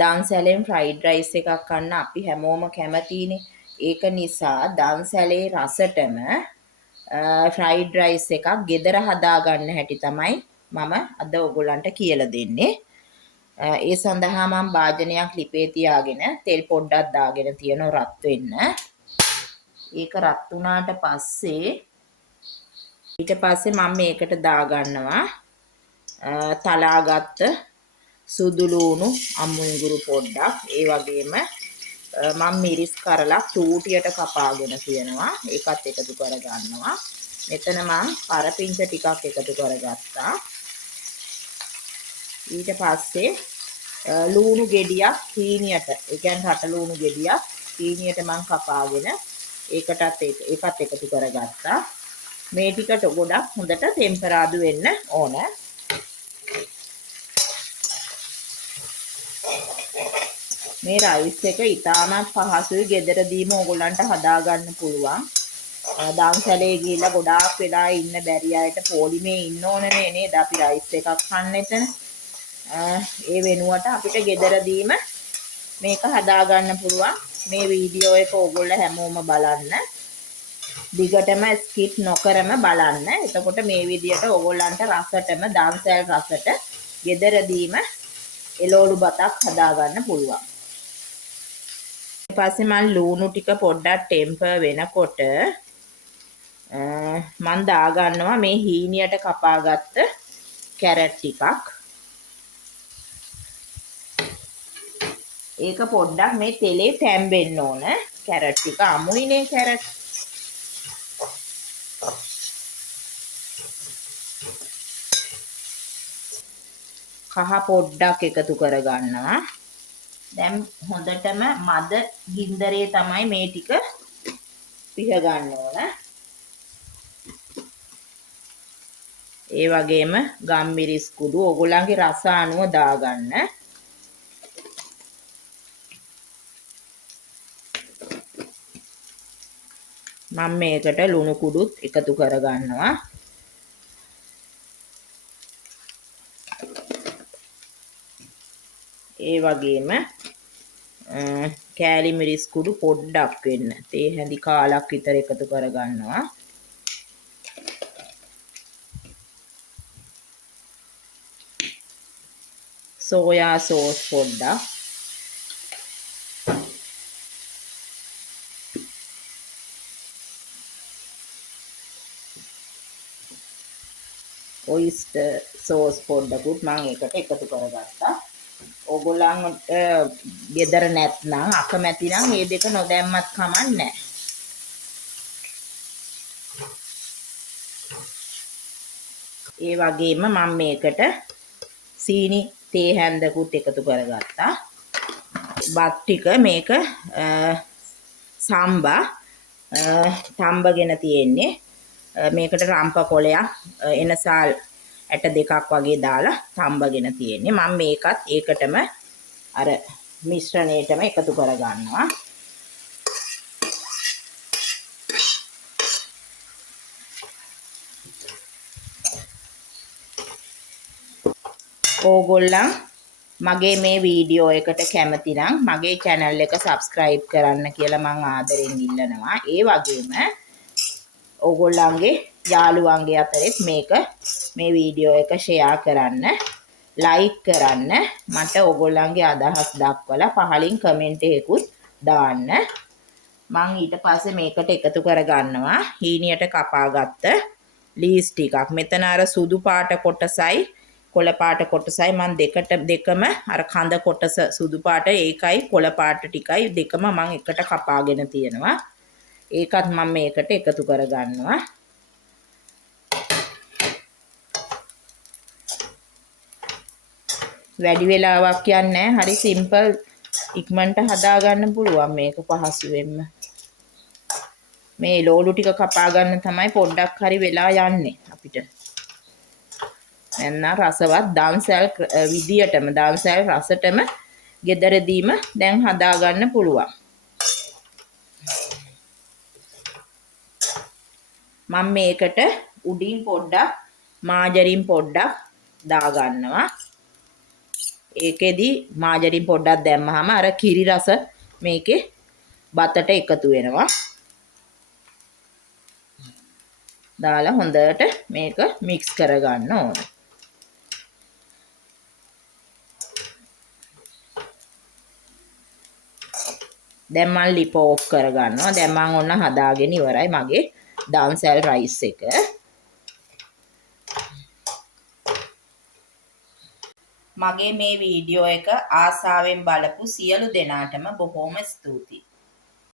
දන්සැලෙන් fried rice එකක් කන්න අපි හැමෝම කැමතිනේ. ඒක නිසා දන්සැලේ රසටම ෆ්‍රයිඩ් රයිස් එකක් ගෙදර හදාගන්න හැටි තමයි මම අද ඔයගොල්ලන්ට කියලා දෙන්නේ. ඒ සඳහා මම භාජනයක් ලිපේ තියාගෙන තෙල් පොඩ්ඩක් දාගෙන තියනවා රත් වෙන්න. ඒක රත් වුණාට පස්සේ ඊට පස්සේ මම මේකට දාගන්නවා තලාගත්ත සුදු ලූණු අමුංගුරු පොඩ්ඩක්. ඒ වගේම මම මිරිස් කරලා චූටියට කපාගෙන තියෙනවා. ඒකත් එකතු කරගන්නවා. මෙතන මම කරපිංච ටිකක් එකතු කරගත්තා. ඊට පස්සේ ලූණු ගෙඩියක් හීනියට, ඒ කියන්නේ රට ලූණු ගෙඩියක් හීනියට මම කපාගෙන ඒකත් එකතු කරගත්තා. මේ ටිකට ගොඩක් හොඳට ටෙම්පරාදු වෙන්න ඕන. මේ රයිස් එක ඉතාමත් පහසුයි ගෙදරදීම ඕගොල්ලන්ට හදාගන්න පුළුවන්. දන්සැලේ ගිහිල්ලා ගොඩාක් වෙලා ඉන්න බැරි අයට පොලිමේ ඉන්න ඕනනේ නේද අපි රයිස් එකක් කන්න එතන. ඒ වෙනුවට අපිට ගෙදරදීම මේක හදාගන්න පුළුවන්. මේ වීඩියෝ එක ඕගොල්ලෝ හැමෝම බලන්න. දිගටම ස්කිප් නොකරම බලන්න. එතකොට මේ විදියට ඕගොල්ලන්ට රසටම දන්සැල් රසට ගෙදරදීම එළවලු බතක් හදාගන්න පුළුවන්. ඊට පස්සේ මම ලූණු ටික පොඩ්ඩක් ටෙම්පර් වෙනකොට මම දාගන්නවා මේ හීනියට කපාගත්ත කැරට් ටිකක්. ඒක පොඩ්ඩක් මේ තෙලේ තැම්බෙන්න ඕන. කැරට් ටික අමුයිනේ කැරට්. කහ පොඩ්ඩක් එකතු කරගන්නවා. දැන් හොඳටම මද ගින්දරේ තමයි මේ ටික පිහ ගන්න ඕන. ඒ වගේම ගම්මිරිස් කුඩු ඕගොල්ලන්ගේ රස අනුව දාගන්න. මම මේකට ලුණු කුඩුත් එකතු කරගන්නවා. ඒ වගේම කෑලි මිරිස් කුඩු පොඩ්ඩක් වෙන්න. තේ හැඳි කාලක් විතර එකතු කරගන්නවා. සෝයා සෝස් පොඩ්ඩක්. ඔයිස්ටර් සෝස් පොඩ්ඩකුත් මම ඒකට එකතු කරගත්තා. ඕගොල්ලන්ට ගෙදර නැත්නම් අකමැති නම් මේ දෙක නොදැම්මත් කමක් නැහැ. ඒ වගේම මම මේකට සීනි තේ හැන්දකුත් එකතු කරගත්තා. බත් ටික මේක සම්බා තම්බගෙන තියෙන්නේ. මේකට රම්ප කොලයක් එනසාල් ඇට දෙකක් වගේ දාලා තම්බගෙන තියෙන්නේ. මම මේකත් ඒකටම අර මිශ්‍රණයටම එකතු කරගන්නවා. ඕගොල්ලන් මගේ මේ වීඩියෝ එකට කැමති නම් මගේ channel එක subscribe කරන්න කියලා මම ආදරෙන් ඉල්ලනවා. ඒ වගේම ඕගොල්ලන්ගේ යාළුවන්ගේ අතරෙත් මේ වීඩියෝ එක share කරන්න, like කරන්න, මට ඕගොල්ලන්ගේ අදහස් දක්වලා පහලින් කමෙන්ට් එකකුත් දාන්න. මම ඊට පස්සේ මේකට එකතු කරගන්නවා හීනියට කපාගත්ත ලීස් ටිකක්. මෙතන අර සුදු පාට කොටසයි කොළ පාට කොටසයි මම දෙකම අර කඳ කොටස සුදු පාට ඒකයි කොළ පාට ටිකයි දෙකම මම එකට කපාගෙන තියෙනවා. ඒකත් මම මේකට එකතු කරගන්නවා. වැඩි වෙලාවක් යන්නේ නැහැ. හරි සිම්පල් ඉක්මනට හදාගන්න පුළුවන් මේක පහසුවෙන්ම. මේ ලෝලු ටික කපා ගන්න තමයි පොඩ්ඩක් හරි වෙලා යන්නේ අපිට. එන්න රසවත් දන්සැල් විදියටම දන්සැල් රසටම ගෙදරදීම දැන් හදාගන්න පුළුවන්. මම මේකට උඩින් පොඩ්ඩක් මාජරින් පොඩ්ඩක් දාගන්නවා. ඒකෙදි මාජරින් පොඩ්ඩක් දැම්මහම අර කිරි රස මේකේ බතට එකතු වෙනවා. දාලා හොඳට මේක මික්ස් කරගන්න ඕන. දැන් මම ලිප ඕෆ් කරගන්නවා. දැන් මම ඔන්න හදාගෙන ඉවරයි මගේ දන්සැල් රයිස් එක. මගේ මේ වීඩියෝ එක ආසාවෙන් බලපු සියලු දෙනාටම බොහොම ස්තුතියි.